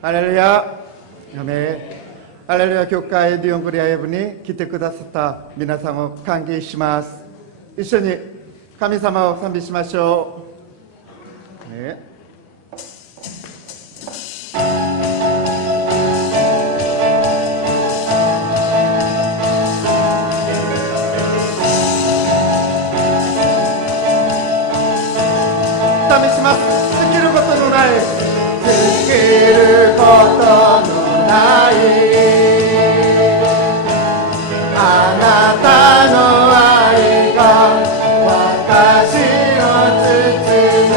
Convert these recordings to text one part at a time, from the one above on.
ハレルヤ、アメン。ハレルヤ教会日本語リアイブに来てくださった皆さんを歓迎します。一緒に神様を賛美しましょう。賛美します。尽きることのない、尽きることのないあなたの愛が私を包む。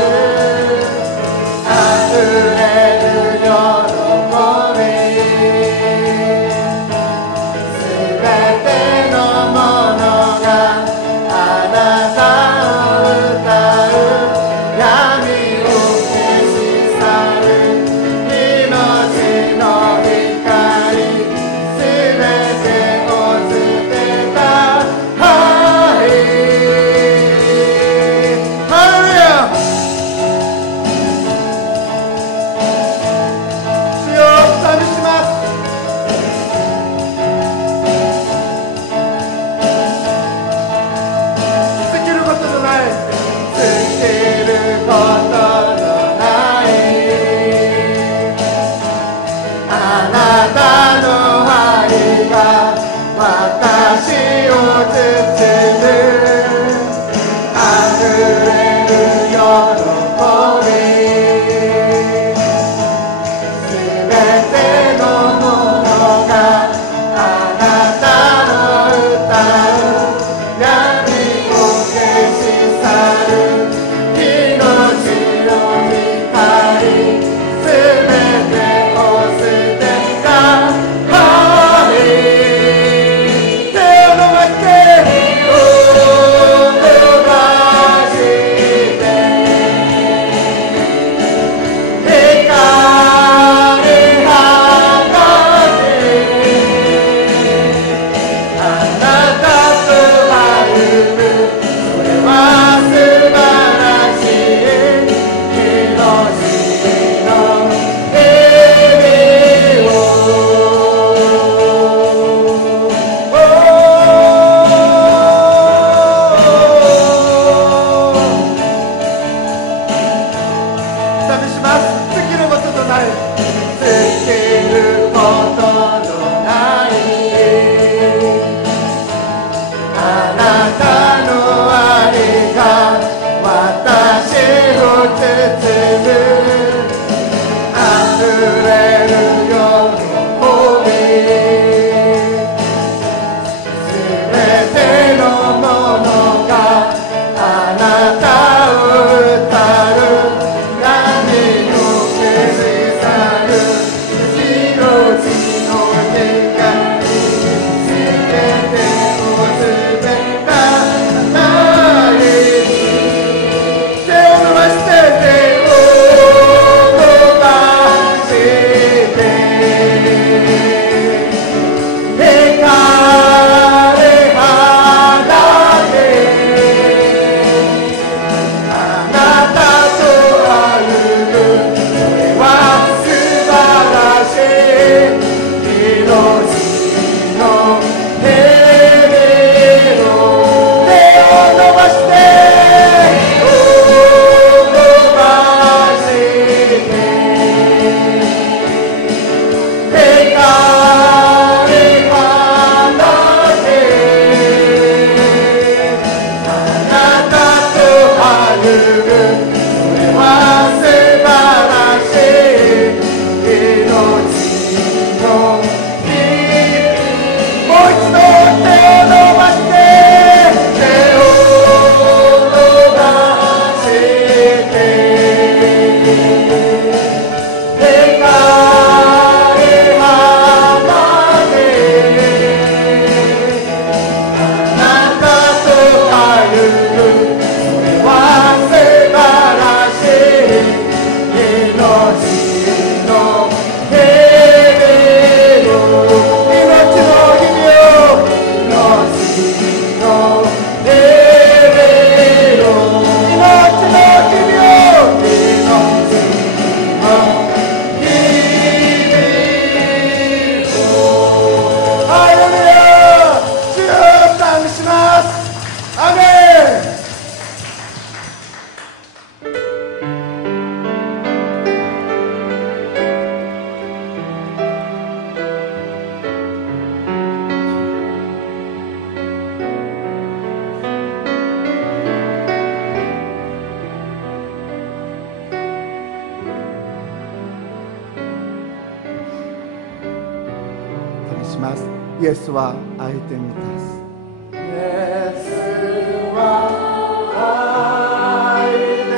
ます。イエスは愛で満たす。イエスは愛で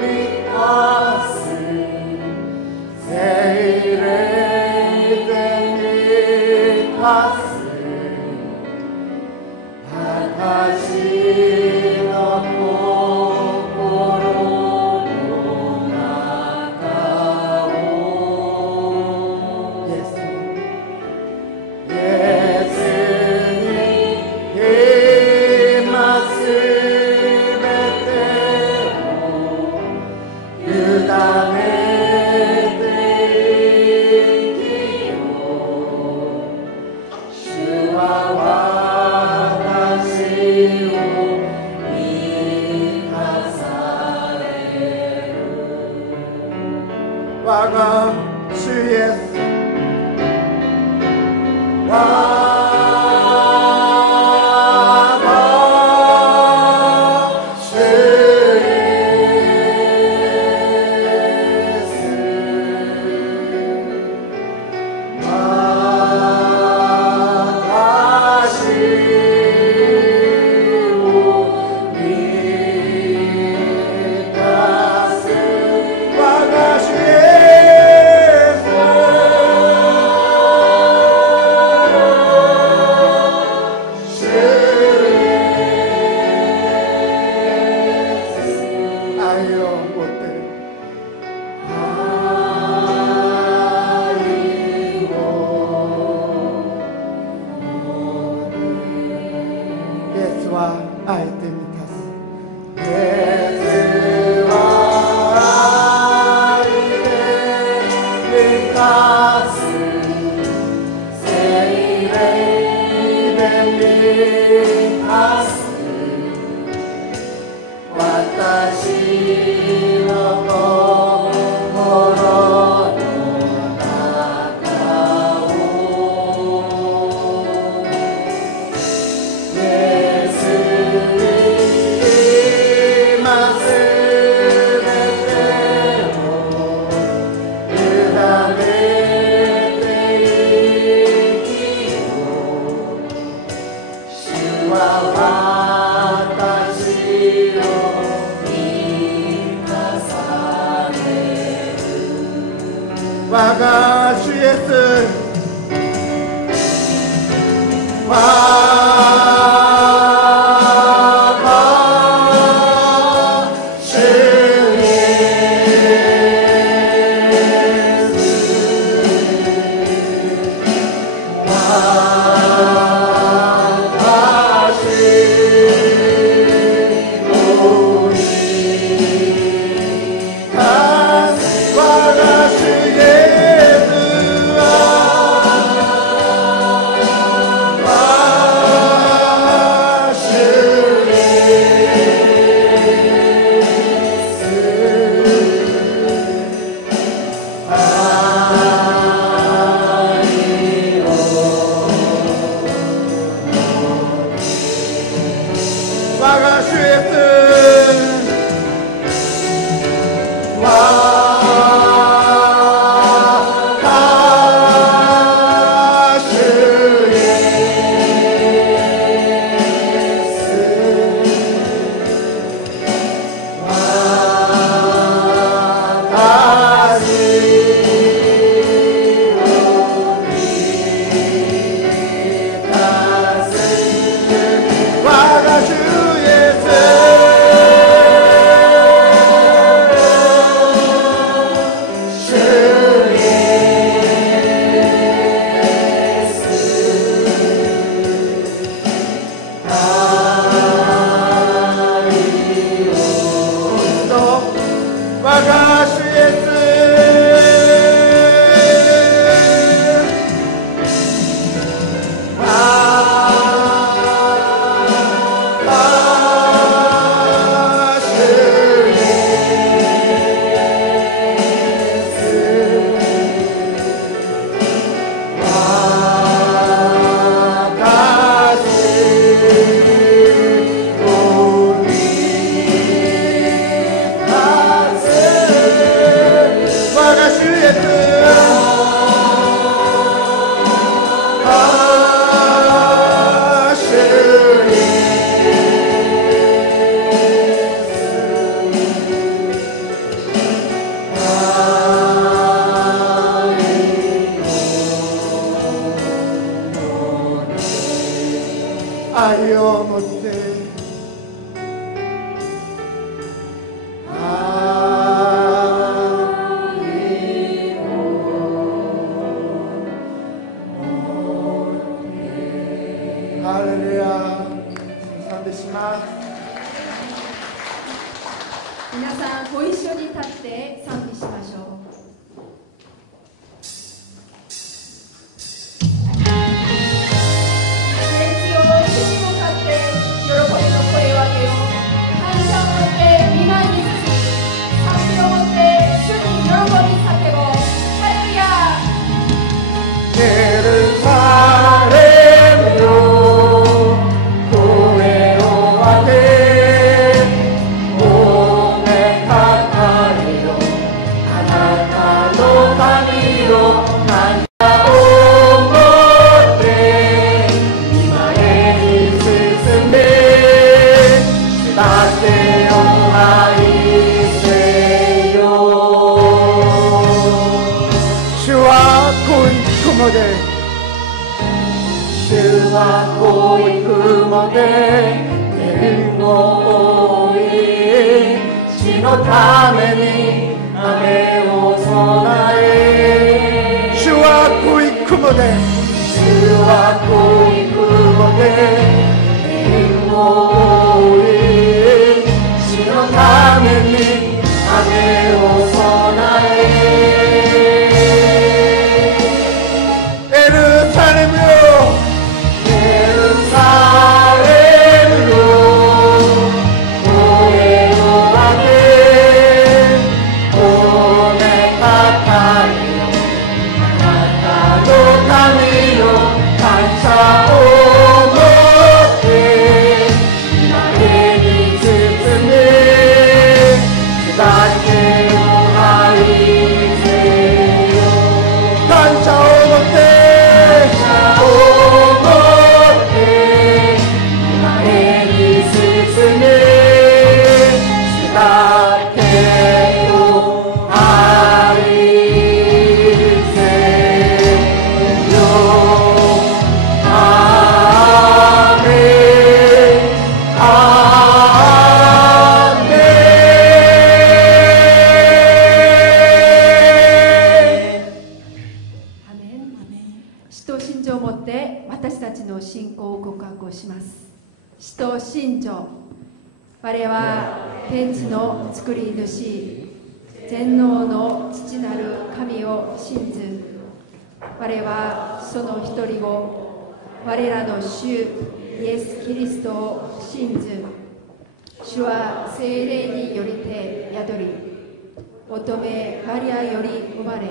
満たす。聖霊で満たす。私の心の中をイエスに今すべてを委ねて生きよう。主は我が主イエス、我が主イエス、私を満たす。我が主イエス、あえて満たす。イエスは愛で満たす。聖霊で満たす。私の心の中をイエス我が主イエス、我が主イエス、私を満たす。我が主イエスはさんご一緒に立って賛美しましょう。我は天地の作り主、全能の父なる神を信ず。我はその一人を、我らの主イエス・キリストを信ず。主は聖霊によりて宿り、乙女マリアより生まれ、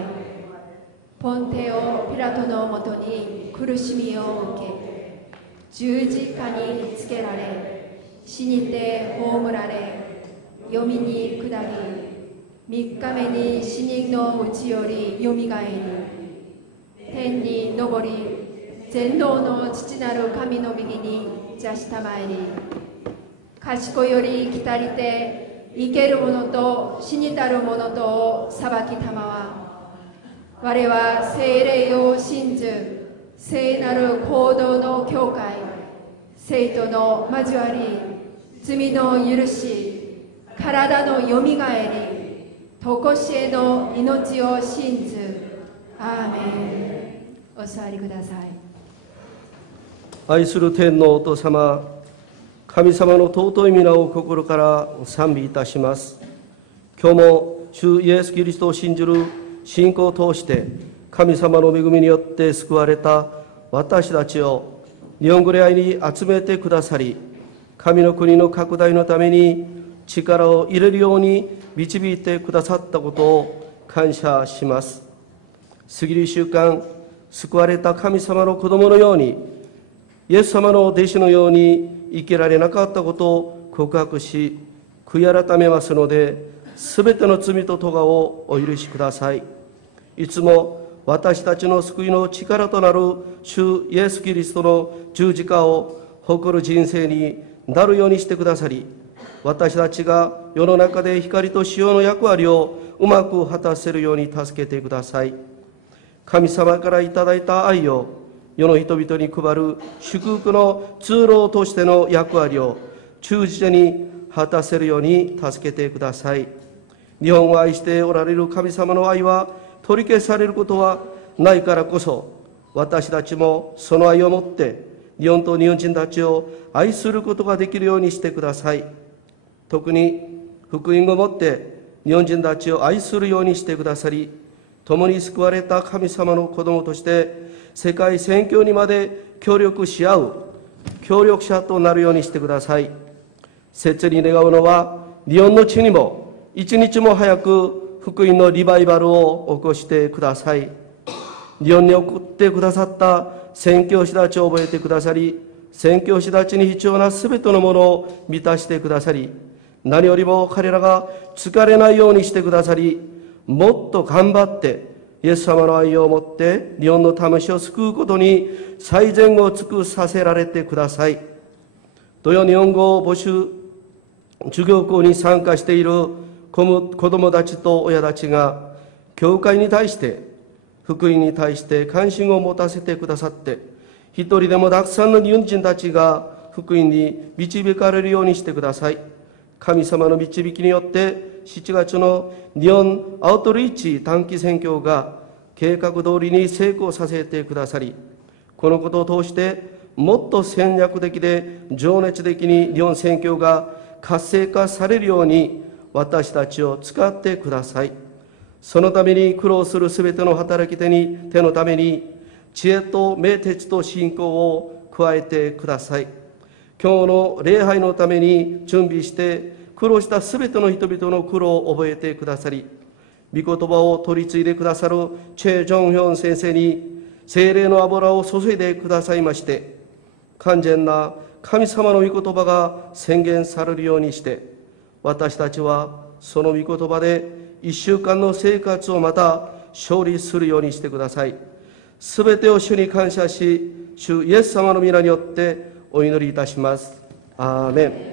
ポンテオ・ピラトのもとに苦しみを受け、十字架につけられ、死にて葬られ、読みに下り、3日目に死人のうちよりよみがえり、天に昇り、全能の父なる神の右に座したまえり、賢より来たりて、生ける者と死にたる者とを裁きたまわ。我は聖霊を信ず、聖なる行動の教会、生徒の交わり、罪の許し、体のよみがえり、とこしえの命を信ず。アーメン。お座りください。愛する天皇お父様、神様の尊い皆を心から賛美いたします。今日も主イエス・キリストを信じる信仰を通して神様の恵みによって救われた私たちを日本語礼拝に集めてくださり、神の国の拡大のために力を入れるように導いてくださったことを感謝します。過ぎる1週間、救われた神様の子供のように、イエス様の弟子のように生きられなかったことを告白し、悔い改めますので、すべての罪と咎をお許しください。いつも私たちの救いの力となる主イエス・キリストの十字架を誇る人生になるようにしてくださり、私たちが世の中で光と塩の役割をうまく果たせるように助けてください。神様からいただいた愛を世の人々に配る祝福の通路としての役割を忠実に果たせるように助けてください。日本を愛しておられる神様の愛は取り消されることはないからこそ、私たちもその愛を持って日本と日本人たちを愛することができるようにしてください。特に福音をもって日本人たちを愛するようにしてくださり、共に救われた神様の子供として世界宣教にまで協力し合う協力者となるようにしてください。切に願うのは、日本の地にも一日も早く福音のリバイバルを起こしてください。日本に送ってくださった宣教師たちを覚えてくださり、宣教師たちに必要なすべてのものを満たしてくださり、何よりも彼らが疲れないようにしてくださり、もっと頑張ってイエス様の愛を持って日本の魂を救うことに最善を尽くさせられてください。土曜日本語募集授業校に参加している子供たちと親たちが、教会に対して福音に対して関心を持たせてくださって、一人でもたくさんの日本人たちが福音に導かれるようにしてください。神様の導きによって7月の日本アウトリーチ短期宣教が計画通りに成功させてくださり、このことを通してもっと戦略的で情熱的に日本宣教が活性化されるように私たちを使ってください。そのために苦労するすべての働き手のために知恵と明哲と信仰を加えてください。今日の礼拝のために準備して苦労したすべての人々の苦労を覚えてくださり、御言葉を取り継いでくださるチェ・ジョンヒョン先生に聖霊の油を注いでくださいまして、完全な神様の御言葉が宣言されるようにして、私たちはその御言葉で1週間の生活をまた勝利するようにしてください。すべてを主に感謝し、主イエス様の皆によってお祈りいたします。アーメン。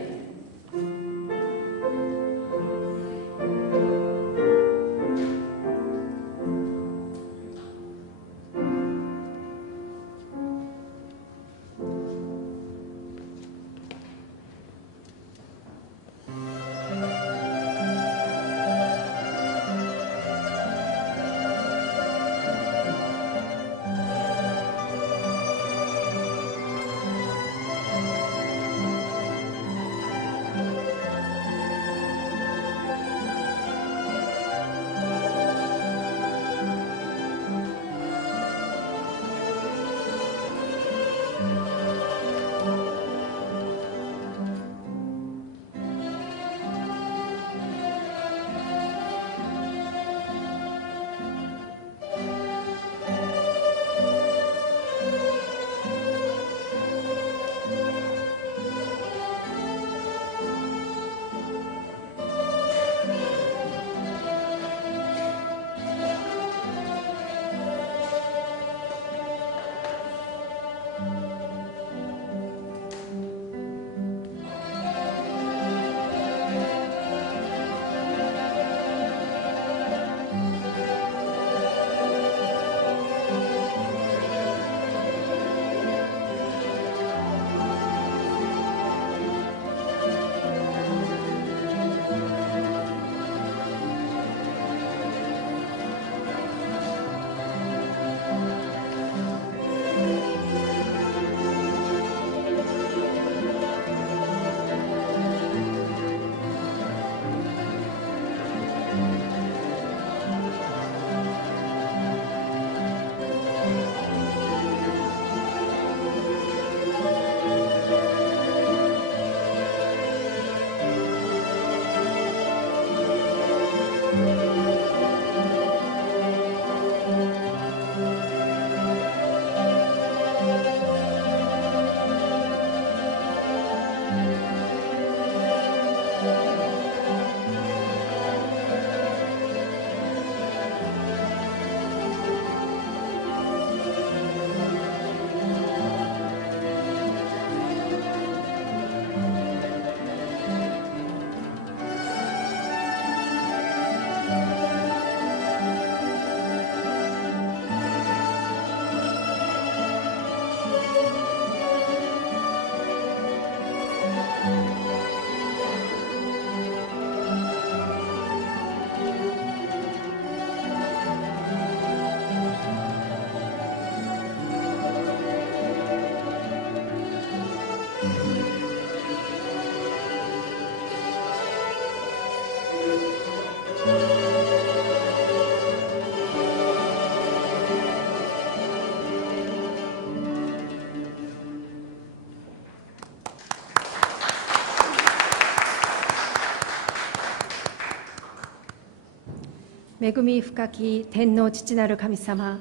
恵み深き天の父なる神様、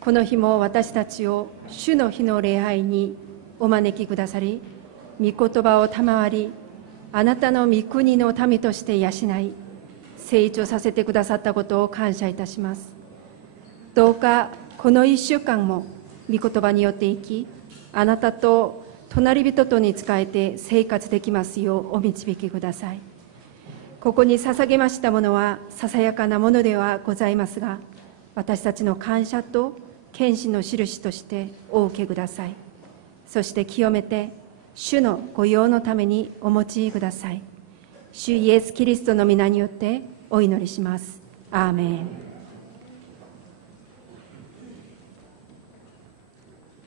この日も私たちを主の日の礼拝にお招きくださり、御言葉を賜り、あなたの御国の民として養い、成長させてくださったことを感謝いたします。どうかこの1週間も御言葉によって生き、あなたと隣人とに仕えて生活できますようお導きください。ここに捧げましたものはささやかなものではございますが、私たちの感謝と献身の印としてお受けください。そして清めて主の御用のためにお用いください。主イエス・キリストの皆によってお祈りします。アーメン。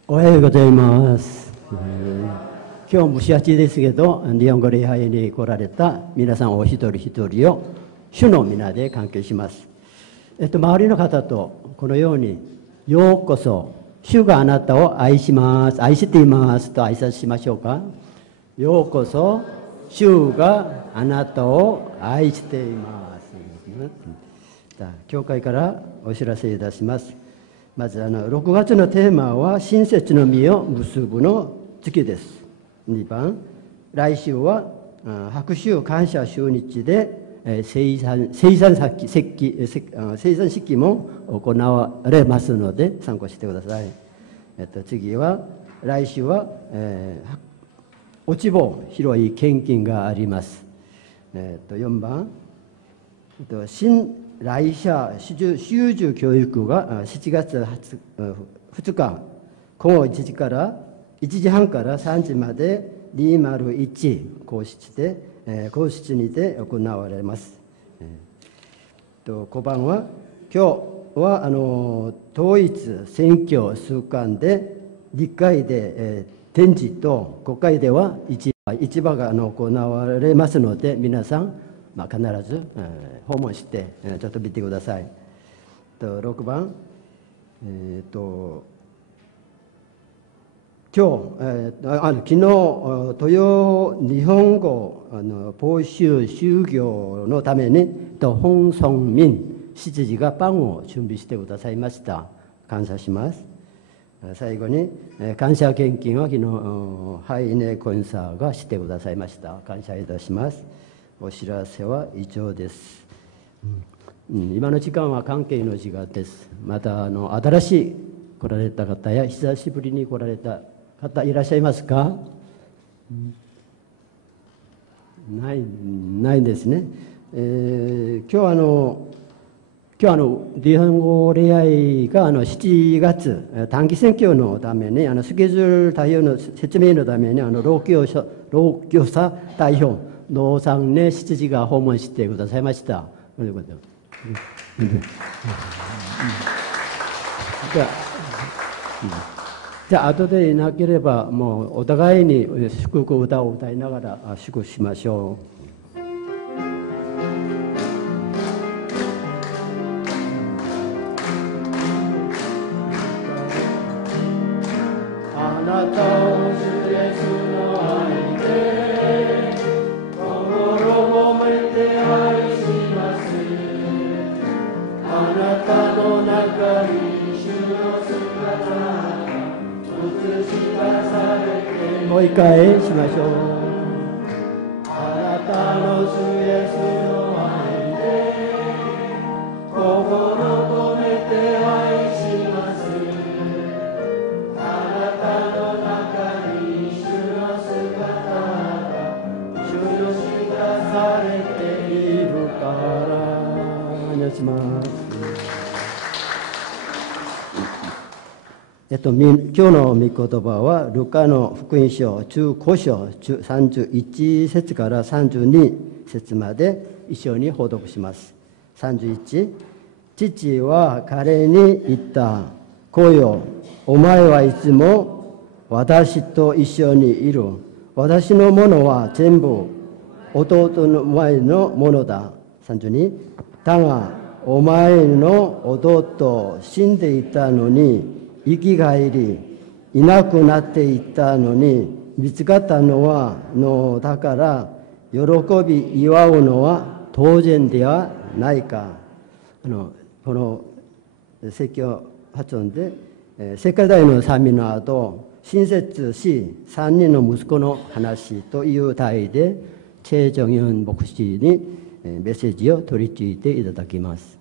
おはようございます。今日蒸し暑いですけど、日本語礼拝に来られた皆さんお一人一人を主の皆で関係します。周りの方とこのように、ようこそ、主があなたを愛します、愛していますと挨拶しましょうか。ようこそ、主があなたを愛しています。教会からお知らせいたします。まず6月のテーマは親切の実を結ぶの月です。2番、来週は白秋感謝週日で生産式も行われますので参考してください。次は来週は落ち棒広い献金があります。4番、新来社修習教育が7月2日午後1時半から3時まで201皇室にて行われます。5番は今日は統一選挙週間で立会で展示と国会では市場が行われますので、皆さん必ず訪問してちょっと見てください。6番、昨日日本語講習修行のために本村民執事がパンを準備してくださいました。感謝します。最後に感謝献金は昨日ハイネコンサーがしてくださいました。感謝いたします。お知らせは以上です。今の時間は関係の時間です。また新しい来られた方や久しぶりに来られた方いらっしゃいますか？ないですね。今日日本語礼拝が7月短期選挙のためにスケジュール対応の説明のために労協者代表農産根執事が訪問してくださいました。じゃあ後でいなければもうお互いに祝福歌を歌いながら祝福しましょう。あなたを主イエスの愛で心込めて愛します。あなたの中に主の姿が映し出されて、もう一回しましょう。あなたの主イエスの愛で心込めて愛します。します。今日の御言葉はルカの福音書15章31節から32節まで一緒に報読します。31、父は彼に言った。来いよ、お前はいつも私と一緒にいる。私のものは全部弟の前のものだ。32、だがお前の弟死んでいたのに生き返り、いなくなっていたのに見つかったのだから喜び祝うのは当然ではないか。この説教発音で、世界大の三味の後、親切し3人の息子の話という題で、チェ・ジョンユン牧師にメッセージを取り次いていただきます。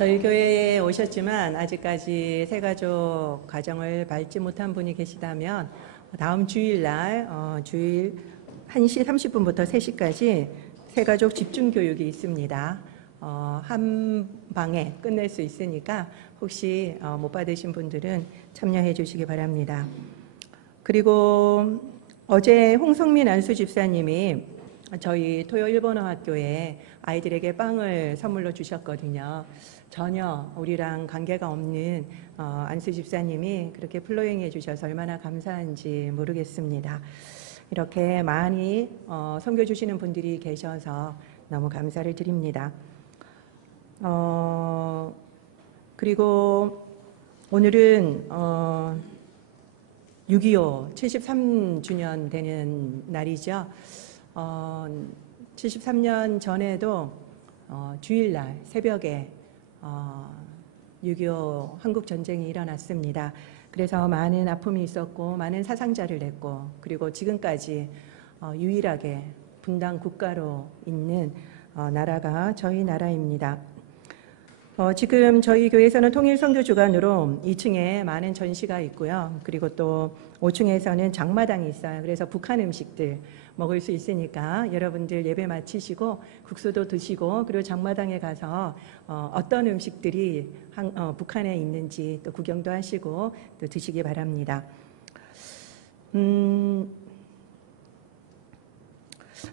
저희 교회에 오셨지만 아직까지 새가족 가정을 밟지 못한 분이 계시다면 다음 주일날 주일 1시 30분부터 3시까지 새가족 집중교육이 있습니다. 한 방에 끝낼 수 있으니까 혹시 못 받으신 분들은 참여해 주시기 바랍니다. 그리고 어제 홍성민 안수 집사님이 저희 토요 일본어 학교에 아이들에게 빵을 선물로 주셨거든요. 전혀 우리랑 관계가 없는 안수 집사님이 그렇게 플로잉해 주셔서 얼마나 감사한지 모르겠습니다. 이렇게 많이 섬겨주시는 분들이 계셔서 너무 감사를 드립니다. 그리고 오늘은 6.25 73주년 되는 날이죠. 73년 전에도 주일날 새벽에 6.25 한국전쟁이 일어났습니다. 그래서 많은 아픔이 있었고 많은 사상자를 냈고 그리고 지금까지 유일하게 분단 국가로 있는 나라가 저희 나라입니다. 지금 저희 교회에서는 통일선교 주간으로 2층에 많은 전시가 있고요. 그리고 또 5층에서는 장마당이 있어요. 그래서 북한 음식들 먹을 수 있으니까 여러분들 예배 마치시고 국수도 드시고 그리고 장마당에 가서 어떤 음식들이 북한에 있는지 또 구경도 하시고 또 드시기 바랍니다.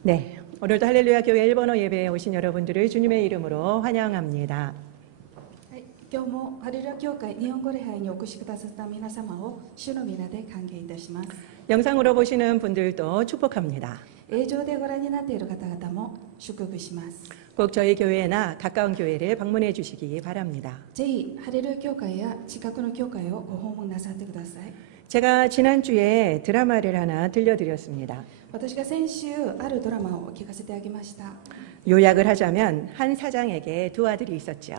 네, 오늘도 할렐루야 교회 일본어 예배에 오신 여러분들을 주님의 이름으로 환영합니다. 今日もハレルヤ教会日本語礼拝にお越しくださった皆様を主の皆で歓迎いたします。 영상으로 보시는 분들도 축복합니다. 映像でご覧になっている方々も祝福します。 꼭 저희 교회나 가까운 교회를 방문해 주시기 바랍니다. ぜひハレルヤ教会や近くの教会をご訪問なさってください。 제가 지난주에 드라마를 하나 들려드렸습니다. 私が先週あるドラマを聞かせてあげました。 요약을 하자면 한 사장에게 두 아들이 있었죠.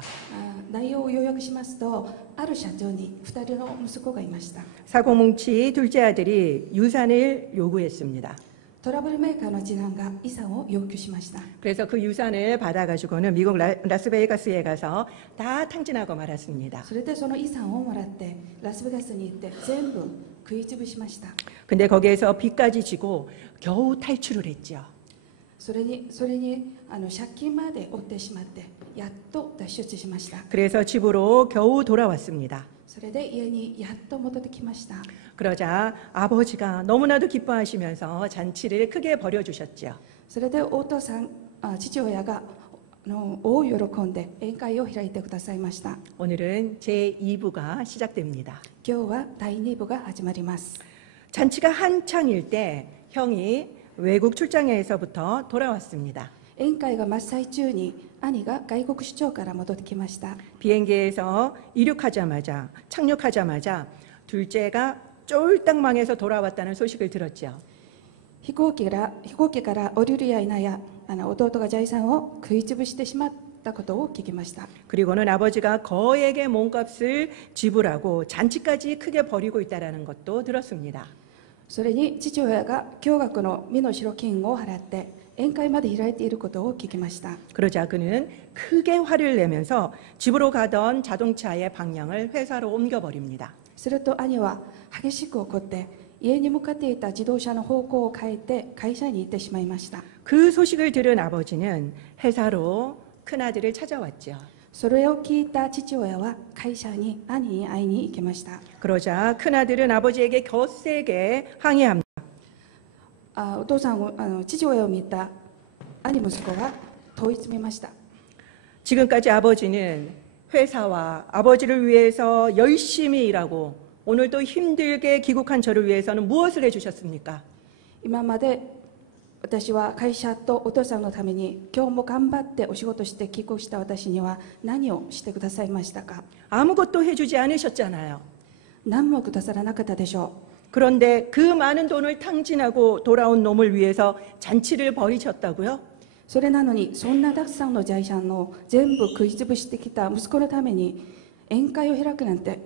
内容を要約しますと、ある社長に2人の息子がいました。 사고뭉치 둘째 아들이 유산을 요구했습니다. トラブルメーカーの次男が遺産を要求しました。 그래서 그 유산을 받아가지고는 미국 라스베이거스에 가서 다 탕진하고 말았습니다. それでその遺産をもらってラスベガスに行って全部食い潰しました。 근데 거기에서 빚까지 지고 겨우 탈출을 했죠. それに借金まで負ってしまってやっと脱出しました。 그래서 집으로 겨우 돌아왔습니다. それで家にやっと戻ってきました。 그러자 아버지가 너무나도 기뻐하시면서 잔치를 크게 벌여주셨죠. それで父親が大い喜んで宴会を開いてくださいました。 오늘은 제2부가 시작됩니다. 今日は第2部が始まります。 잔치가 한창일 때 형이 외국 출장에서부터 돌아왔습니다. 宴会が真っ最中に兄が外国出張から戻ってきました。 비행기에서 착륙하자마자 둘째가 쫄딱 망해서 돌아왔다는 소식을 들었죠. 飛行機から降りるや否や弟が財産を食い潰してしまったことを聞きました。 그리고는 아버지가 거액의 몸값을 지불하고 잔치까지 크게 벌이고 있다는 것도 들었습니다. それに父親が驚愕の身代金を払って宴会まで開いていることを聞きました。 그러자 그는 크게 화를 내면서 집으로 가던 자동차의 방향을 회사로 옮겨버립니다. すると兄は激しく怒って家に向かっていた自動車の方向を変えて会社に行ってしまいました。 그 소식을 들은 아버지는 회사로 큰아들을 찾아왔죠. それを聞いた父親は会社に兄に会いに行きました。 그러자 큰아들은 아버지에게 거세게 항의합니다. 父親を見た兄息子は問い詰めました。 지금까지 아버지는 회사와 아버지를 위해서 열심히 일하고 오늘도 힘들게 귀국한 저를 위해서는 무엇을 해주셨습니까? 今まで私は会社とお父さんのために今日も頑張ってお仕事して帰国した私には何をしてくださいましたか？ 아무것도 해주지 않으셨잖아요. 何もくださらなかったでしょう。 그런데 그 많은 돈을 탕진하고 돌아온 놈을 위해서 잔치를 벌이셨다고요? それなのにそんなたくさんの財産を全部食い潰してきた息子のために宴会を開くなんて。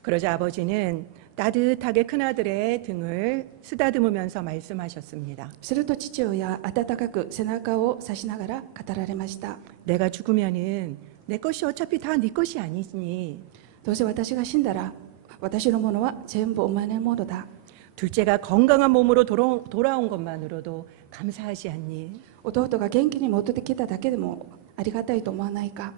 그러자 아버지는 따뜻하게 큰아들의 등을 쓰다듬으면서 말씀하셨습니다. すると父親は温かく背中を刺しながら語られました。 내가 죽으면은 내 것이 어차피 다 네 것이 아니니. どうせ私が死んだら私のものは全部お前のものだ。 둘째가 건강한 몸으로 돌아온 것만으로도 감사하지 않니? 弟が元気に戻ってきただけでもあありがたいと思わないか。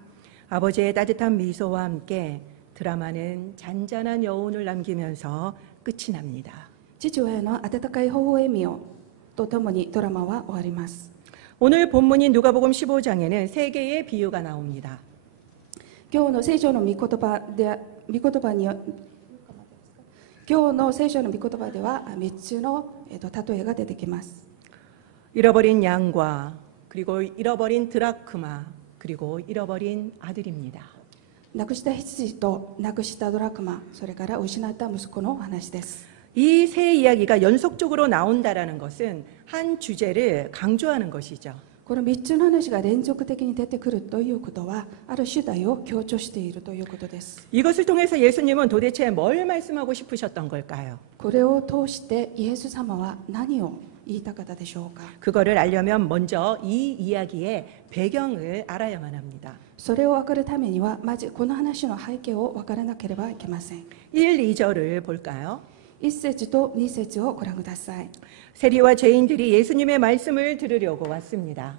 아버지의 따뜻한 미소와 함께 드라마는 잔잔한 여운을 남기면서 끝이 납니다. 父親の温かい微笑みをとともにドラマは終わります。 오늘 본문인 누가복음 15장에는 세 개의 비유가 나옵니다. 今日の聖書の御言葉では3つの例えが出てきます。 잃어버린 양과 그리고 잃어버린 드라크마 그리고 잃어버린 아들입니다. なくした羊となくしたドラクマ、それから失った息子の話です。 이 세 이야기가 연속적으로 나온다라는 것은 한 주제를 강조하는 것이죠. この3つの話が連続的に出てくるということは、ある主題を強調しているということです。 이것을 통해서 예수님은 도대체 뭘 말씀하고 싶으셨던 걸까요? これを通してイエス様は何を言いたかったでしょうか。 그거를 알려면 먼저 이 이야기의 배경을 알아야만 합니다. それを分かるためには、まずこの話の背景を分からなければいけません。 1, 2절을 볼까요? 1節と2節をご覧ください。 세리와 죄인들이 예수님의 말씀을 들으려고 왔습니다.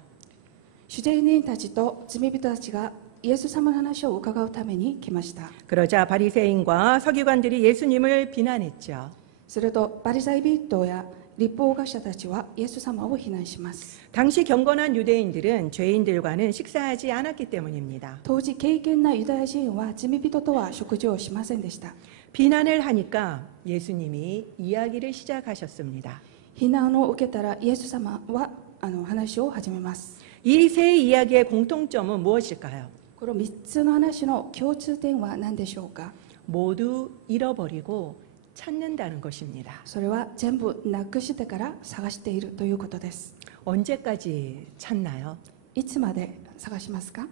主税人たちと罪人たちがイエス様の話を伺うために来ました。 그러자 바리새인과 서기관들이 예수님을 비난했죠. するとバリサイ人や律法学者たちはイエス様を非難します。 당시 경건한 유대인들은 죄인들과는 식사하지 않았기 때문입니다. 当時敬虔なユダヤ人は罪人とは食事をしませんでした。 비난을 하니까 예수님이 이야기를 시작하셨습니다. 非難を受けたらイエス様は話を始めます。 이 세 이야기의 공통점은 무엇일까요? この3つの話の共通点は何でしょうか。 모두 잃어버리고 찾는다는 것입니다. それは全部なくしてから探しているということです。 언제까지 찾나요? いつまで探しますか。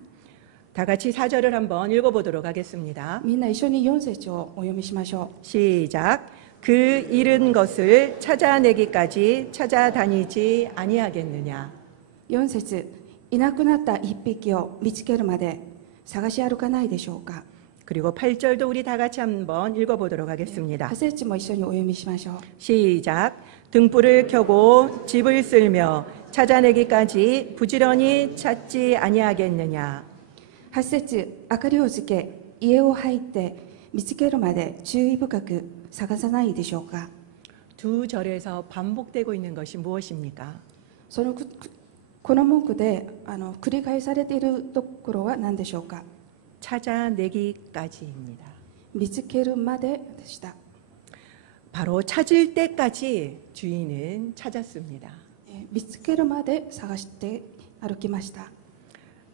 다 같이 4절을 한번 읽어보도록 하겠습니다. みんな一緒に4節をお読みしましょう。 시작. 그 잃은 것을 찾아내기까지 찾아다니지 아니하겠느냐. 4節、いなくなった一匹を見つけるまで探し歩かないでしょうか。 그리고 8절도 우리 다 같이 한번 읽어보도록 하겠습니다. 8節も一緒にお読みしましょう。 시작. 등불을 켜고 집을 쓸며 찾아내기까지 부지런히 찾지 아니하겠느냐. 8節、明かりをつけ家を入って見つけるまで注意深く探さないでしょうか。 두 절에서 반복되고 있는 것이 무엇입니까? この文句で繰り返されているところは何でしょうか。 찾아내기까지입니다. 見つけるまででした。 바로 찾을 때까지 주인은 찾았습니다. 見つけるまで探して歩きました。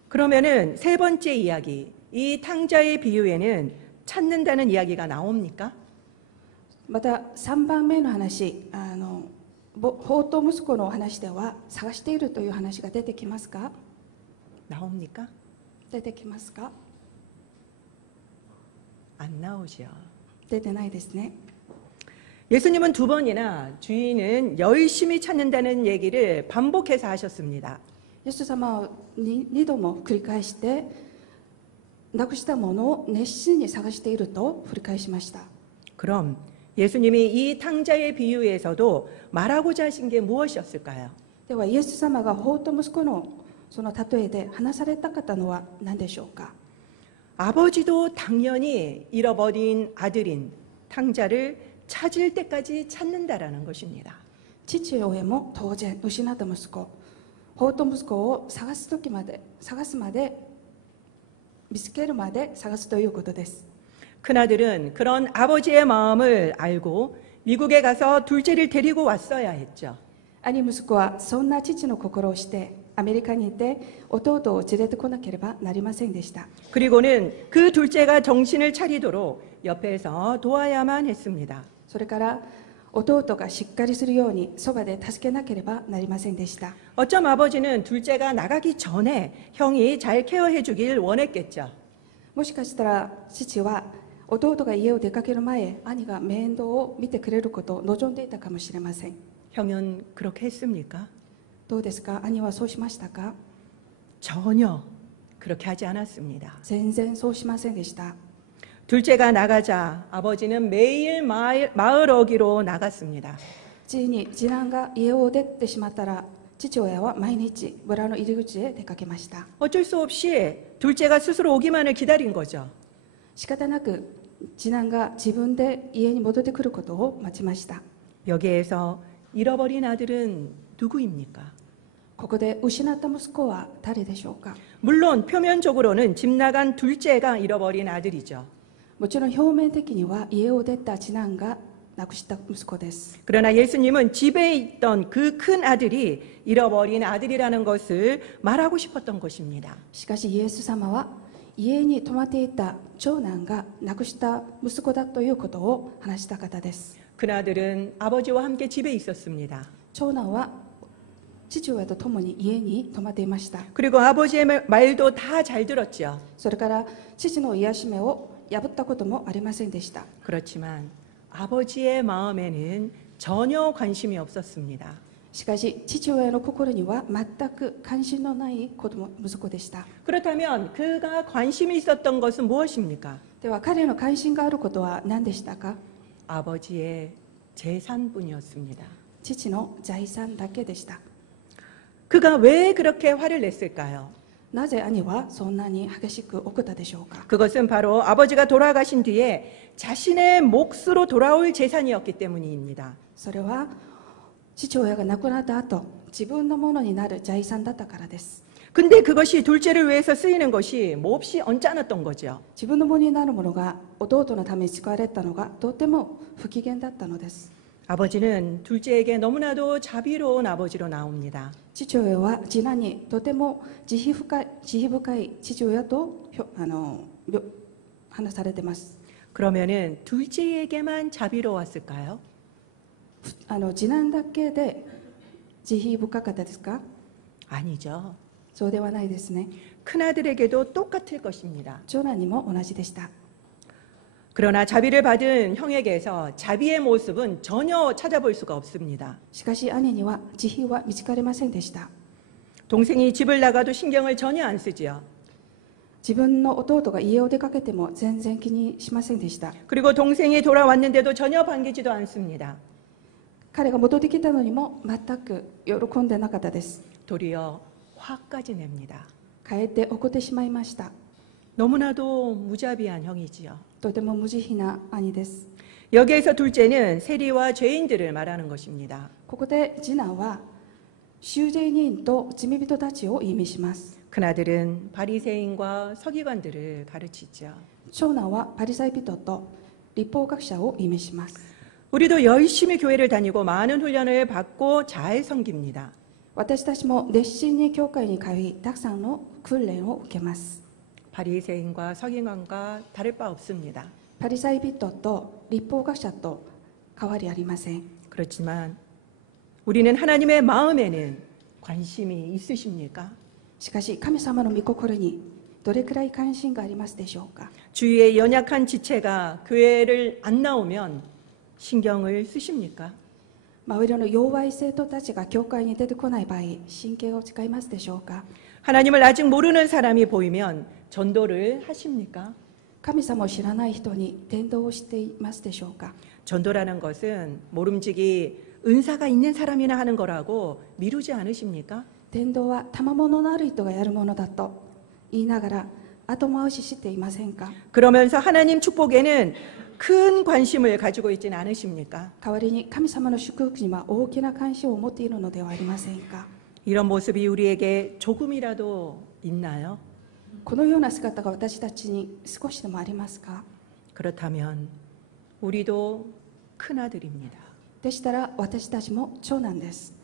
그러면은 세 번째 이야기, 이 탕자의 비유에는 찾는다는 이야기가 나옵니까? また3番目の話、放蕩息子の話では探しているという話が出てきますか。 나옵니까? 出てきますか。 안 나오죠. 出てないですね。 예수님은 두 번이나 주인은 열심히 찾는다는 얘기를 반복해서 하셨습니다. イエス様は2度も繰り返してなくしたものを熱心に探していると繰り返しました。 그럼 예수님이 이 탕자의 비유에서도 말하고자 하신 게 무엇이었을까요? ではイエス様が放蕩息子のその例えで話されたかったのは何でしょうか。 아버지도 당연히 잃어버린 아들인 탕자를 찾을 때까지 찾는다라는 것입니다. 父親も当然失った息子、放蕩息子を探すまで見つけるまで探すということです。 큰아들은 그런 아버지의 마음을 알고 미국에 가서 둘째를 데리고 왔어야 했죠. 兄息子はそんな父の心をしてアメリカにいて弟を連れてこなければなりませんでした。 그리고는 그 둘째가 정신을 차리도록 옆에서 도와야만 했습니다. それから弟がしっかりするようにそばで助けなければなりませんでした。 어쩜 아버지는 둘째가 나가기 전에 형이 잘 케어해 주길 원했겠죠. もしかしたら父は弟が家を出かける前、兄が面倒を見てくれることを望んでいたかもしれません。 형은 그렇게 했습니까? どうですか。兄はそうしましたか。 전혀 그렇게 하지 않았습니다. 全然そうしませんでした。 둘째가 나가자 아버지는 매일 마을 어기로 나갔습니다. ついに次男が家を出てしまったら父親は毎日村の入り口へ出かけました。 어쩔 수 없이 둘째가 스스로 오기만을 기다린 거죠. 仕方なく次男が自分で家に戻ってくることを待ちました。 여기에서 잃어버린 아들은 누구입니까? ここで失った息子は誰でしょうか。 물론 표면적으로는 집 나간 둘째가 잃어버린 아들이죠. もちろん表面的には家を出た次男が亡くした息子です。 그러나 예수님은 집에 있던 그 큰 아들이 잃어버린 아들이라는 것을 말하고 싶었던 것입니다. しかしイエス様は家に泊まっていた長男が亡くした息子だということを話した方です。 큰 아들은 아버지와 함께 집에 있었습니다. 長男は父親と共に家に泊まっていました。 그리고 아버지의 말도 다 잘 들었죠. それから父の癒し目を破ったこともありませんでした。 그렇지만 아버지의 마음에는 전혀 관심이 없었습니다. しかし父親の心には全く関心のない息子でした。 그렇다면 그가 관심이 있었던 것은 무엇입니까? では彼の関心があることは何でしたか。 아버지의 재산뿐이었습니다. 父の財産だけでした。 그가 왜 그렇게 화를 냈을까요? なぜ兄はそんなに激しく怒ったでしょうか。 그것은 바로 아버지가 돌아가신 뒤에 자신의 몫으로 돌아올 재산이었기 때문입니다. それは父親が亡くなった後、自分のものになる財産だったからです。 근데 그것이 둘째를 위해서 쓰이는 것이 몹시 언짢았던 거죠. 自分のものになるものが弟のために使われたのがとても不機嫌だったのです。 아버지는 둘째에게 너무나도 자비로운 아버지로 나옵니다. 父親は次男にとても慈悲深い父親と話されています。 그러면은 둘째에게만 자비로웠을까요? 次男だけで慈悲深かったですか。 아니죠. そうではないですね。 큰아들에게도 똑같을 것입니다. 長男にも同じでした。 그러나 자비를 받은 형에게서 자비의 모습은 전혀 찾아볼 수가 없습니다. しかし兄には慈悲は見つかりませんでした。 동생이 집을 나가도 신경을 전혀 안 쓰지요. 自分の弟が家を出かけても全然気にしませんでした。 그리고 동생이 돌아왔는데도 전혀 반기지도 않습니다. 彼が戻ってきたのにも全く喜んでなかったです。 도리어 화까지 냅니다. かえって怒ってしまいました。 너무나도 무자비한 형이지요. とても無慈悲な兄です。 여기에서 둘째는 세리와 죄인들을 말하는 것입니다. ここで次男は修税人と罪人たちを意味します。 큰아들은 바리새인과 서기관들을 가르치죠. 長男はパリサイ人と立法学者を意味します。 우리도 열심히 교회를 다니고 많은 훈련을 받고 잘 섬깁니다. 私たちも熱心に教会に通い、たくさんの訓練を受けます。 바리새인과 서기관과 다를 바 없습니다. パリサイ人と立法学者と変わりありません。 그렇지만 우리는 하나님의 마음에는 관심이 있으십니까? しかし神様の御心にどれくらい関心がありますでしょうか。 주위의 연약한 지체가 교회를 안 나오면 신경을 쓰십니까? 周りの弱い生徒たちが教会に出てこない場合、神経を使いますでしょうか。 하나님을 아직 모르는 사람이 보이면 전도를 하십니까? 神様を知らない人に伝道をしていますでしょうか。 전도라는 것은 모름지기 은사가 있는 사람이나 하는 거라고 미루지 않으십니까? 伝道は賜物のある人がやるものだと言いながら後回ししていませんか。 그러면서 하나님 축복에는 큰 관심을 가지고 있지는 않으십니까? 代わりに神様の祝福には大きな関心を持っているのではありませんか。 이런 모습이 우리에게 조금이라도 있나요? このような姿が私たちに少しでもありますか。 그렇다면 우리도 큰아들입니다. でしたら私たちも長男です。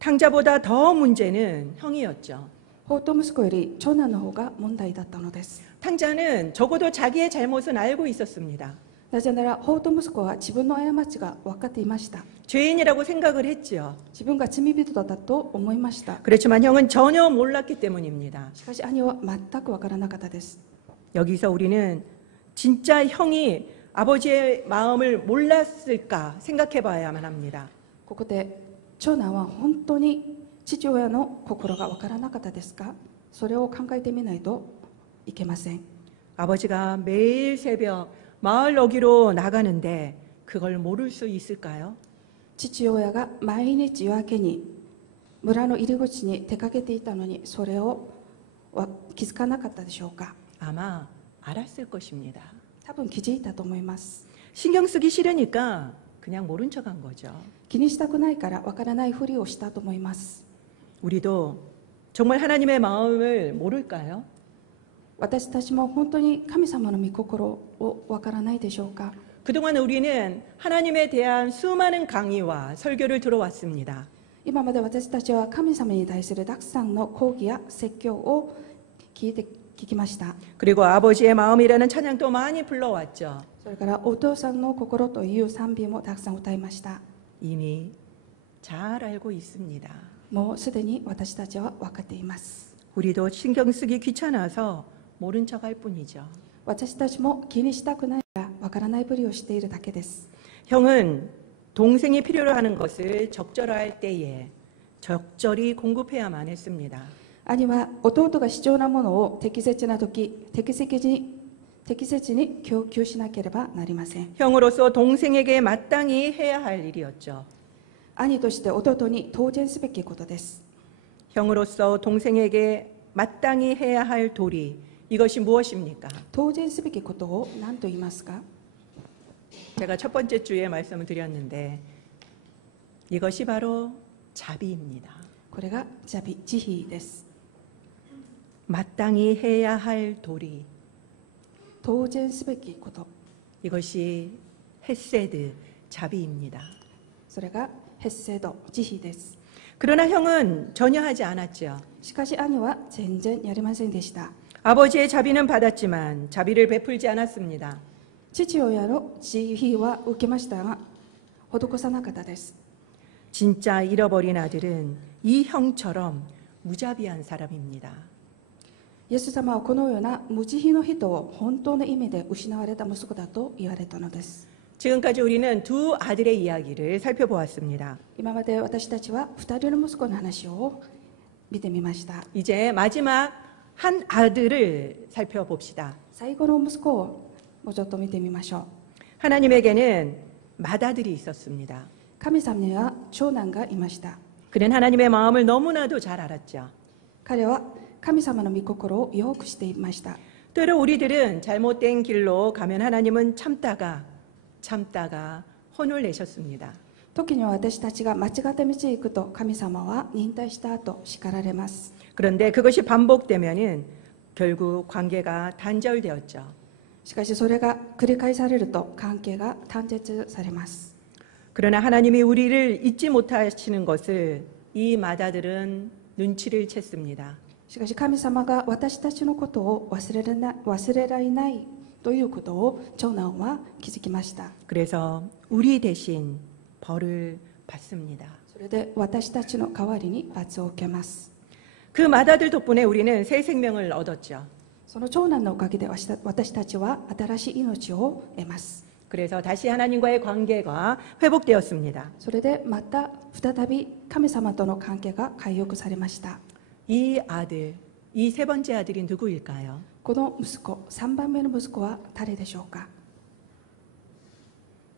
탕자보다 더 문제는 형이었죠. 放蕩息子より長男の方が問題だったのです。 탕자는 적어도 자기의 잘못은 알고 있었습니다. なぜなら放蕩息子は自分の過ちが分かっていました。 죄인이라고 생각을 했지요. 自分が罪人だったと思いました。 그렇지만 형은 전혀 몰랐기 때문입니다. しかし兄は全く分からなかったです。 여기서 우리는 진짜 형이 아버지의 마음을 몰랐을까 생각해 봐야만 합니다. ここで長男は本当に父親の心が分からなかったですか。それを考えてみないといけません。 아버지가 매일 새벽 마을 어기로 나가는데 그걸 모를 수 있을까요? 父親が毎日夜明けに村の入り口に出かけていたのにそれを気づかなかったでしょうか。 아마 알았을 것입니다. 多分気づいたと思います。 신경 쓰기 싫으니까 그냥 모른 척한 거죠. 気にしたくないからわからないふりをしたと思います。 우리도 정말 하나님의 마음을 모를까요? 私たちも本当に神様の御心をわからないでしょうか。 그동안 우리는 하나님에 대한 수많은 강의와 설교를 들어왔습니다. 今まで私たちは神様に対するたくさんの講義や説教を聞きました。 그리고 아버지의 마음이라는 찬양도 많이 불러왔죠. それからお父さんの心という賛美もたくさん歌いました。 이미 잘 알고 있습니다. もうすでに私たちは分かっています。 우리도 신경 쓰기 귀찮아서 모른 척할 뿐이죠. 私たちも気にしたくないから分からないふりをしているだけです。 형은 동생이 필요로 하는 것을 적절할 때에 적절히 공급해야만 했습니다. 兄は弟が必要なものを適切な時適切に供給しなければなりません。 형으로서 동생에게 마땅히 해야 할 일이었죠. 兄として弟に当然すべきことです。 형으로서 동생에게 마땅히 해야 할 도리, 이것이 무엇입니까? 当然すべきことを何と言いますか。 제가 첫 번째 주에 말씀을 드렸는데 이것이 바로 자비입니다. これが慈悲です。 마땅히 해야 할 도리, 当然すべきこと、 이것이 헤세드, 자비입니다. それがヘッセド、慈悲です。 그러나 형은 전혀 하지 않았죠. しかし兄は全然やりませんでした。 아버지의 자비는 받았지만 자비를 베풀지 않았습니다. 父親の慈悲は受けましたが施さなかったです。 진짜 잃어버린 아들은 이 형처럼 무자비한 사람입니다. イエス様はこのような無慈悲の人を本当の意味で失われた息子だと言われたのです。 지금까지 우리는 두 아들의 이야기를 살펴보았습니다. 今まで私たちは2人の息子の話を見てみました。 이제 마지막 한 아들을 살펴봅시다. 最後の息子をもうちょっと見てみましょう。 하나님에게는 맏아들이 있었습니다. 神様には長男がいました。 그는 하나님의 마음을 너무나도 잘 알았죠. 彼は神様の御心をよくしていました。 때로 우리들은 잘못된 길로 가면 하나님은 참다가 혼을 내셨습니다. 時には私たちが間違った道へ行くと神様は忍耐した後叱られます。 그런데 그것이 반복되면은 결국 관계가 단절되었죠. しかしそれが繰り返されると関係が断絶されます。 그러나 하나님이 우리를 잊지 못하시는 것을 이 맏아들은 눈치를 챘습니다. しかし神様が私たちのことを忘れられないということを長男は気づきました。 그래서 우리 대신 벌을 받습니다. それで私たちの代わりに罰を受けます。 그 맏아들 덕분에 우리는 새 생명을 얻었죠. その長男のおかげで私たちは新しい命を得ます。 그래서 다시 하나님과의 관계가 회복되었습니다. それでまた再び神様との関係が回復されました。 이 아들, 이 세 번째 아들이 누구일까요? この息子、3番目の息子は誰でしょうか。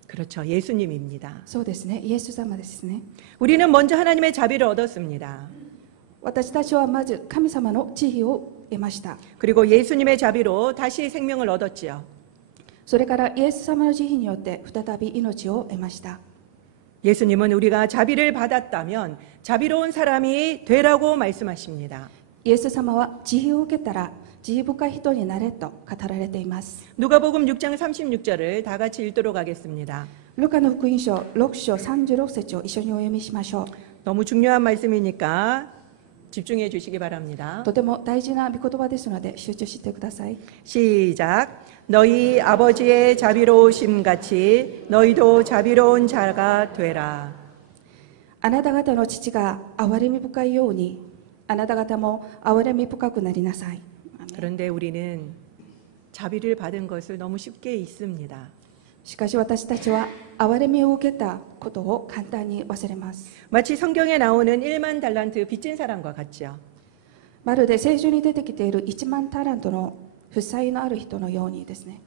그렇죠. 예수님입니다. そうですね、イエス様ですね。 우리는 먼저 하나님의 자비를 얻었습니다. 私たちはまず神様の慈悲を得ました。 그리고 예수님의 자비로 다시 생명을 얻었지요. それからイエス様の慈悲によって再び命を得ました。 예수님은 우리가 자비를 받았다면 자비로운 사람이 되라고 말씀하십니다. イエス様は慈悲を受けたら慈悲深い人になれと語られています。 누가복음 6장 36절을 다 같이 읽도록 하겠습니다. ルカの福音書6章36節を一緒にお読みしましょう。 너무 중요한 말씀이니까 집중해 주시기 바랍니다. とても大事な御言葉ですので集中してください。 시작. 너희 아버지의 자비로우심 같이 너희도 자비로운 자가 되라. あなた方の父が憐れみ深いようにあなた方も憐れみ深くなりなさい。 그런데 우리는 자비를 받은 것을 너무 쉽게 잊습니다. しかし私たちは憐れみを受けたことを簡単に忘れます。 마치 성경에 나오는 1만 달란트 빚진 사람과 같죠. まるで聖書に出てきている1万タラントの負債のある人のようにですね。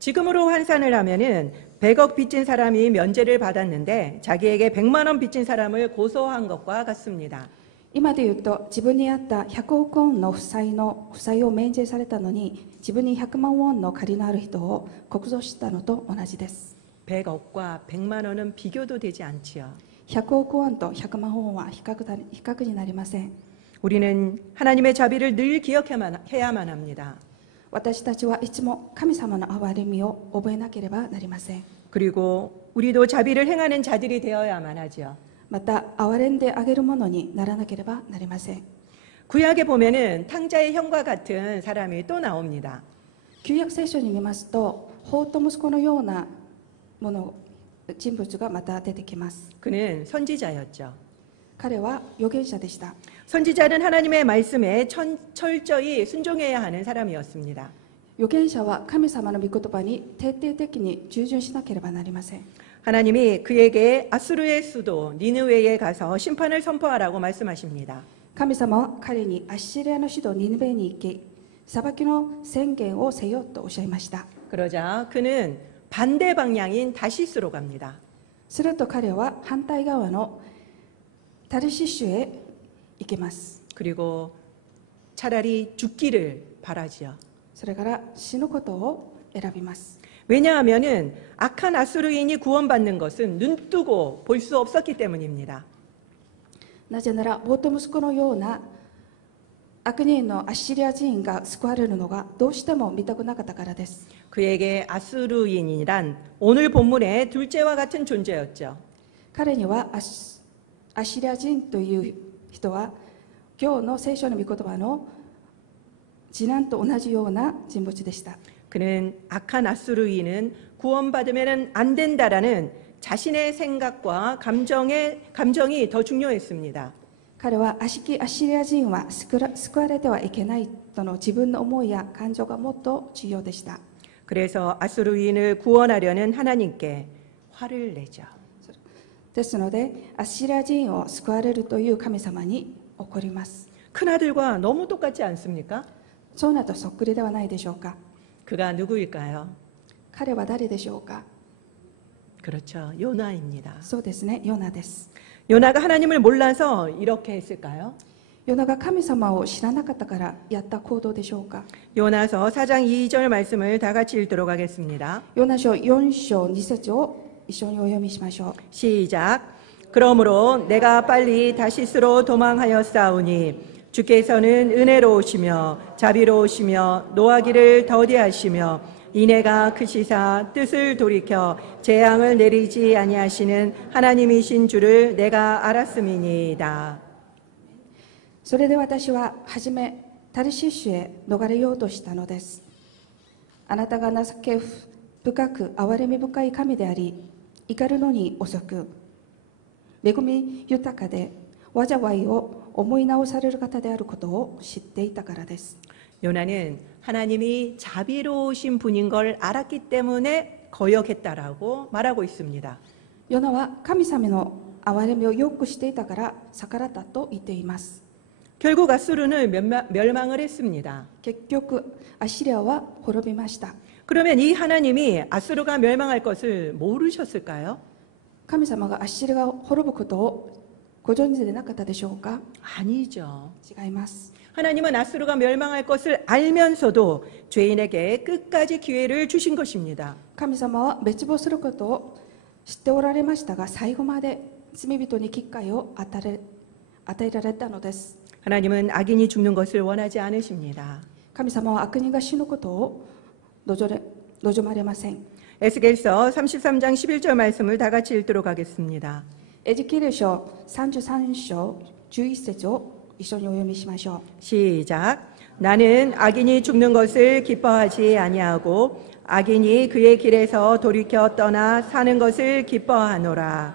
지금으로 환산을 하면은 100억 빚진 사람이 면제를 받았는데 자기에게 100만 원 빚진 사람을 고소한 것과 같습니다. 今で言うと自分にあった100億ウォンの負債を免税されたのに自分に100万ウォンの借りのある人を告訴したのと同じです。 100억과 100만 원은 비교도 되지 않지요. 100億ウォンと100万ウォンは比較になりません。 우리는 하나님의 자비를 늘 기억해야만 합니다. 私たちはいつも神様の憐れみを覚えなければなりません。 그리고 우리도 자비를 행하는 자들이 되어야만 하죠. また憐れんであげるものにならなければなりません。 구약에 보면은 탕자의 형과 같은 사람이 또 나옵니다. 旧約聖書に見ますと法と息子のような人物がまた出てきます。 그는 선지자였죠. 彼は預言者でした。 선지자는 하나님의 말씀에 철저히 순종해야 하는 사람이었습니다. 預言者は神様の御言葉に徹底的に従順しなければなりません。 하나님이 그에게 아수르의 수도 니느웨에 가서 심판을 선포하라고 말씀하십니다. 神様は彼にアッシリアの首都ニヌベに行き裁きの宣言をせよとおっしゃいました。 그러자 그는 반대 방향인 다시스로 갑니다. すると彼は反対側のタルシッシュへ行きます。 그리고 차라리 죽기를 바라지요. それから死ぬことを選びます。 왜냐하면은 악한 아수르인이 구원받는 것은 눈뜨고 볼 수 없었기 때문입니다. なぜなら法と息子のような悪人のアッシリア人が救われるのがどうしても見たくなかったからです。 그에게 아수르인이란 오늘 본문의 둘째와 같은 존재였죠. 彼にはアッシリア人という人は今日の聖書の御言葉の次男と同じような人物でした。 그는 악한 아수르인은 구원받으면 안 된다라는 자신의 생각과 감정이 더 중요했습니다. 彼は悪しきアッシリア人は救われてはいけないとの自分の思いや感情がもっと重要でした。 그래서 아수르인을 구원하려는 하나님께 화를 내죠. ですのでアッシリア人を救われるという神様に怒ります。 큰아들과 너무 똑같지 않습니까? 長男とそっくりではないでしょうか。 그가 누구일까요? 彼は誰でしょうか。 그렇죠. 요나입니다. そうですね、ヨナです。 요나가 하나님을 몰라서 이렇게 했을까요? ヨナが神様を知らなかったからやった行動でしょうか。 요나서 4장 2절 말씀을 다 같이 읽도록 하겠습니다. ヨナ書4章2節を一緒にお読みしましょう。 시작. 그러므로 내가 빨리 다시스로 도망하였사오니 주께서는 은혜로우시며 자비로우시며 노하기를 더디하시며 이내가 크시사 뜻을 돌이켜 재앙을 내리지 아니하시는 하나님이신 줄을 내가 알았음이니이다. それで私ははじめタルシッシュへ逃れようとしたのです。あなたが情け深く憐れみ深い神であり怒るのに遅く恵み豊かで災いを思い直される方であることを知っていたからです。 요나는 하나님이 자비로우신 분인 걸 알았기 때문에 거역했다라고 말하고 있습니다. ヨナは神様の憐れみをよくしていたから逆らったと言っています。 결국 아수르는 멸망을 했습니다. 結局アッシリアは滅びました。 그러면 이 하나님이 아수르가 멸망할 것을 모르셨을까요? 神様がアッシリアが滅ぶことをご存知でなかったでしょうか。 아니죠. 違います。 하나님은 아수르가 멸망할 것을 알면서도 죄인에게 끝까지 기회를 주신 것입니다. 神様は滅亡することを知っておられましたが最後まで罪人に機会を与えられたのです。 하나님은 악인이 죽는 것을 원하지 않으십니다. 神様は悪人が死ぬことを望まれません。 에스겔서 33장 11절 말씀을 다 같이 읽도록 하겠습니다. エゼキエル書33章11節を一緒にお読みしましょう。 시작. 나는 악인이 죽는 것을 기뻐하지 아니하고 악인이 그의 길에서 돌이켜 떠나 사는 것을 기뻐하노라.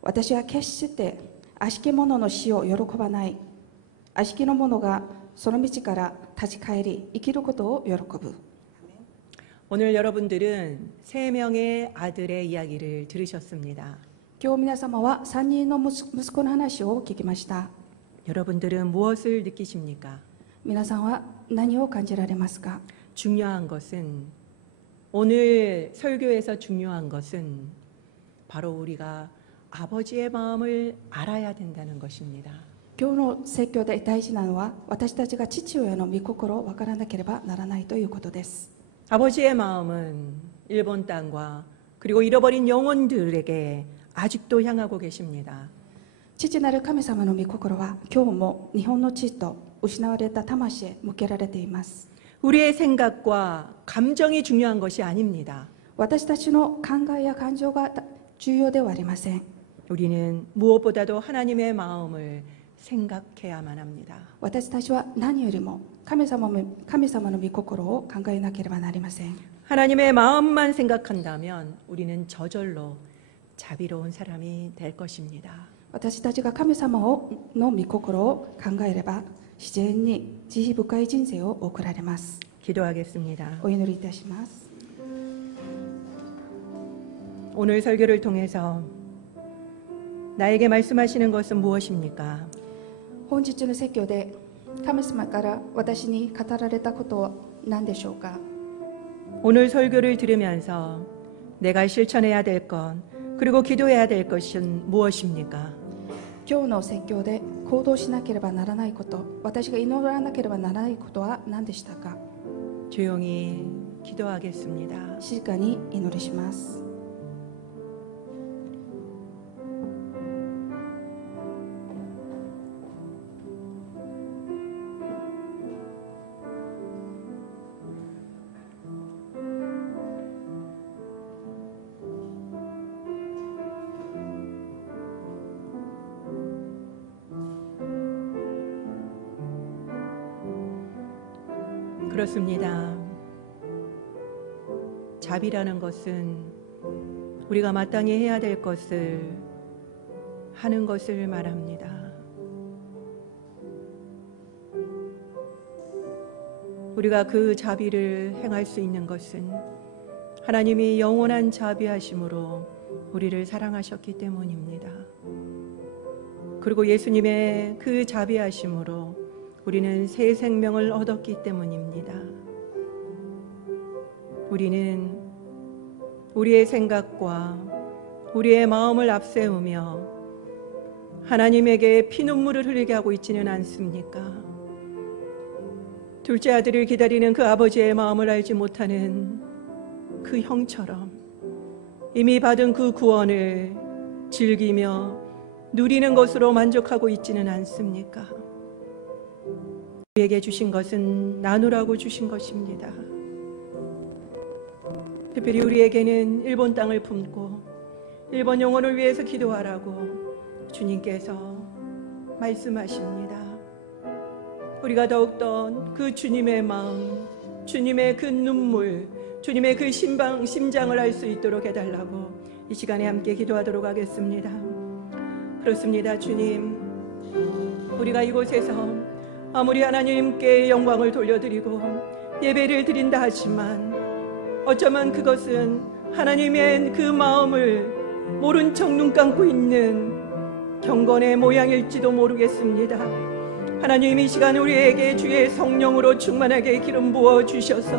私は決して悪しき者の死を喜ばない。悪しきの者がその道から立ち返り生きることを喜ぶ。 오늘 여러분들은 세 명의 아들의 이야기를 들으셨습니다. 今日皆様は3人の息子の話を聞きました。 여러분들은 무엇을 느끼십니까? 皆さんは何を感じられますか。 중요한 것은 오늘 설교에서 중요한 것은 바로 우리가 아버지의 마음을 알아야 된다는 것입니다. 今日の説教で大事なのは、私たちが父親の御心を分からなければならないということです。 아버지의 마음은 일본 땅과 그리고 잃어버린 영혼들에게 아직도 향하고 계십니다. 父なる神様の御心は今日も日本の地と失われた魂へ向けられています。 우리의 생각과 감정이 중요한 것이 아닙니다. 私たちの考えや感情が重要ではありません。 우리는 무엇보다도 하나님의 마음을 생각해야만 합니다. 私たちは何よりも神様の御心を考えなければなりません。 하나님의 마음만 생각한다면 우리는 저절로 자비로운 사람이 될 것입니다. 私たちが神様の御心を考えれば自然に慈悲深い人生を送られます。 기도하겠습니다. お祈りいたします。 오늘 설교를 통해서 나에게 말씀하시는 것은 무엇입니까? 本日の説教で神様から私に語られたことは何でしょうか。 오늘 설교를 들으면서 내가 실천해야 될 것, 그리고 기도해야 될 것은 무엇입니까? 今日の説教で行動しなければならないこと、私が祈らなければならないことは何でしたか。 조용히 기도하겠습니다. 静かに祈りします。 그렇습니다. 자비라는 것은 우리가 마땅히 해야 될 것을 하는 것을 말합니다. 우리가 그 자비를 행할 수 있는 것은 하나님이 영원한 자비하심으로 우리를 사랑하셨기 때문입니다. 그리고 예수님의 그 자비하심으로 우리는 새 생명을 얻었기 때문입니다. 우리는 우리의 생각과 우리의 마음을 앞세우며 하나님에게 피눈물을 흘리게 하고 있지는 않습니까? 둘째 아들을 기다리는 그 아버지의 마음을 알지 못하는 그 형처럼 이미 받은 그 구원을 즐기며 누리는 것으로 만족하고 있지는 않습니까? 우리에게 주신 것은 나누라고 주신 것입니다. 특별히 우리에게는 일본 땅을 품고 일본 영혼을 위해서 기도하라고 주님께서 말씀하십니다. 우리가 더욱더 그 주님의 마음, 주님의 그 눈물, 주님의 그 심장을 알 수 있도록 해달라고 이 시간에 함께 기도하도록 하겠습니다. 그렇습니다. 주님, 우리가 이곳에서 아무리 하나님께 영광을 돌려드리고 예배를 드린다 하지만 어쩌면 그것은 하나님의 그 마음을 모른 척 눈 감고 있는 경건의 모양일지도 모르겠습니다. 하나님, 이 시간 우리에게 주의 성령으로 충만하게 기름 부어 주셔서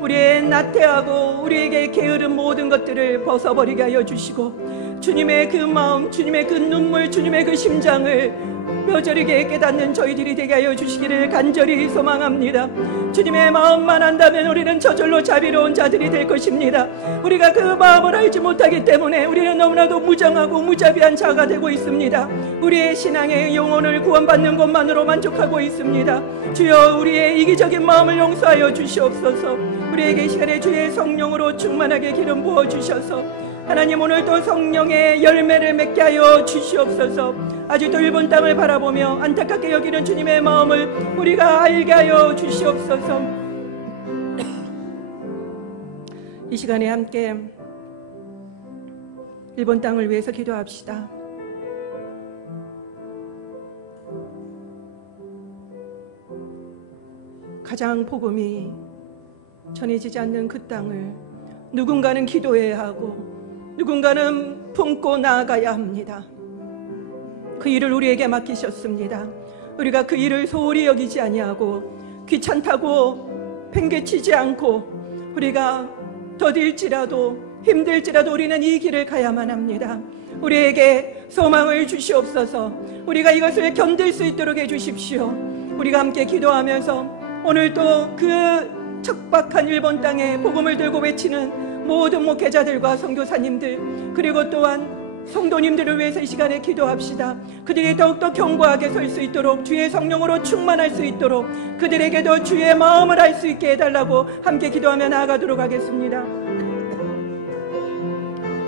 우리의 나태하고 우리에게 게으른 모든 것들을 벗어버리게 하여 주시고 주님의 그 마음, 주님의 그 눈물, 주님의 그 심장을 뼈저리게 깨닫는 저희들이 되게 하여 주시기를 간절히 소망합니다. 주님의 마음만 안다면 우리는 저절로 자비로운 자들이 될 것입니다. 우리가 그 마음을 알지 못하기 때문에 우리는 너무나도 무정하고 무자비한 자가 되고 있습니다. 우리의 신앙의 영혼을 구원받는 것만으로 만족하고 있습니다. 주여, 우리의 이기적인 마음을 용서하여 주시옵소서. 우리에게 시간에 주의 성령으로 충만하게 기름 부어 주셔서 하나님, 오늘도 성령의 열매를 맺게 하여 주시옵소서. 아직도 일본 땅을 바라보며 안타깝게 여기는 주님의 마음을 우리가 알게 하여 주시옵소서. 이 시간에 함께 일본 땅을 위해서 기도합시다. 가장 복음이 전해지지 않는 그 땅을 누군가는 기도해야 하고 누군가는 품고 나아가야 합니다. 그 일을 우리에게 맡기셨습니다. 우리가 그 일을 소홀히 여기지 아니하고 귀찮다고 팽개치지 않고 우리가 더딜지라도 힘들지라도 우리는 이 길을 가야만 합니다. 우리에게 소망을 주시옵소서. 우리가 이것을 견딜 수 있도록 해주십시오. 우리가 함께 기도하면서 오늘도 그 척박한 일본 땅에 복음을 들고 외치는 모든 목회자들과 선교사님들, 그리고 또한 성도님들을 위해서 이 시간에 기도합시다. 그들이 더욱더 견고하게 설 수 있도록, 주의 성령으로 충만할 수 있도록, 그들에게도 주의 마음을 알 수 있게 해달라고 함께 기도하며 나아가도록 하겠습니다.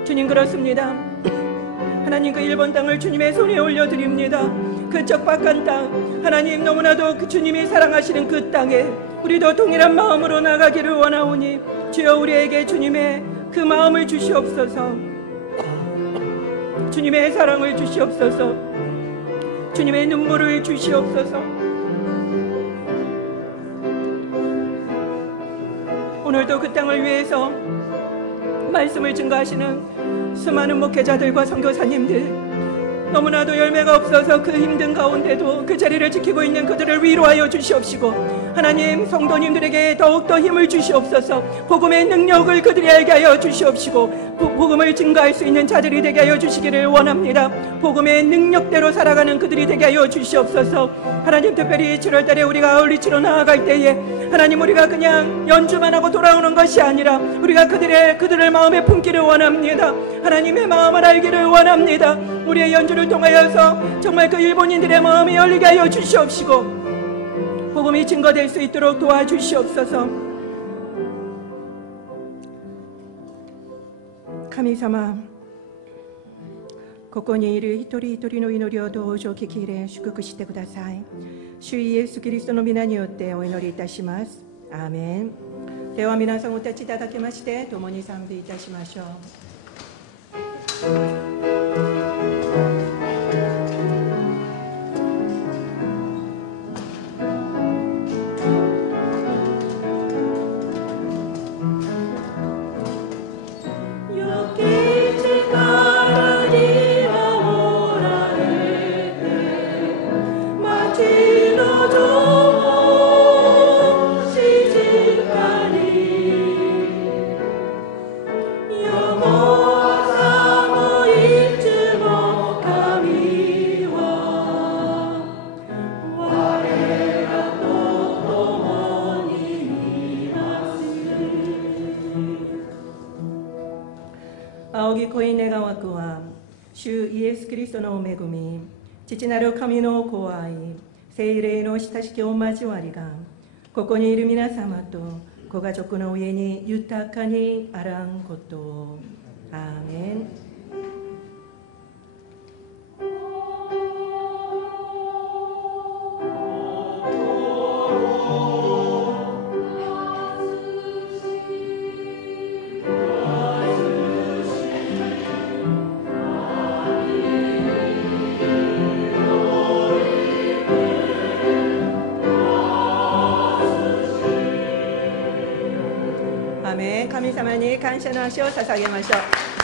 주님, 그렇습니다. 하나님, 그 일본 땅을 주님의 손에 올려드립니다. 그 척박한 땅, 하나님, 너무나도 그 주님이 사랑하시는 그 땅에 우리도 동일한 마음으로 나가기를 원하오니 주여, 우리에게 주님의 그 마음을 주시옵소서. 주님의 사랑을 주시옵소서. 주님의 눈물을 주시옵소서. 오늘도 그 땅을 위해서 말씀을 증거하시는 수많은 목회자들과 선교사님들, 너무나도 열매가 없어서 그 힘든 가운데도 그 자리를 지키고 있는 그들을 위로하여 주시옵시고, 하나님, 성도님들에게 더욱더 힘을 주시옵소서. 복음의 능력을 그들이 알게 하여 주시옵시고, 복음을 증거할 수 있는 자들이 되게 하여 주시기를 원합니다. 복음의 능력대로 살아가는 그들이 되게 하여 주시옵소서. 하나님, 특별히 7월달에 우리가 아울리치로 나아갈 때에 하나님, 우리가 그냥 연주만 하고 돌아오는 것이 아니라 우리가 그들을 마음에 품기를 원합니다. 하나님의 마음을 알기를 원합니다. 우리의 연주를 통하여서 정말 그 일본인들의 마음이 열리게 하여 주시옵시고, 복음이 증거될 수 있도록 도와주시옵소서. 神様、ここにいる一人一人の祈りをどうぞ聞き入れ祝福してください。主イエスキリストの皆によってお祈りいたします。アーメン。では皆さんお立ちいただきまして共に賛美いたしましょう。仰ぎ恋願わくは主イエス・キリストの恵み、父なる神のご愛、聖霊の親しきお交わりがここにいる皆様とご家族の上に豊かにあらんことを。アーメン。神様に感謝の足を捧げましょう。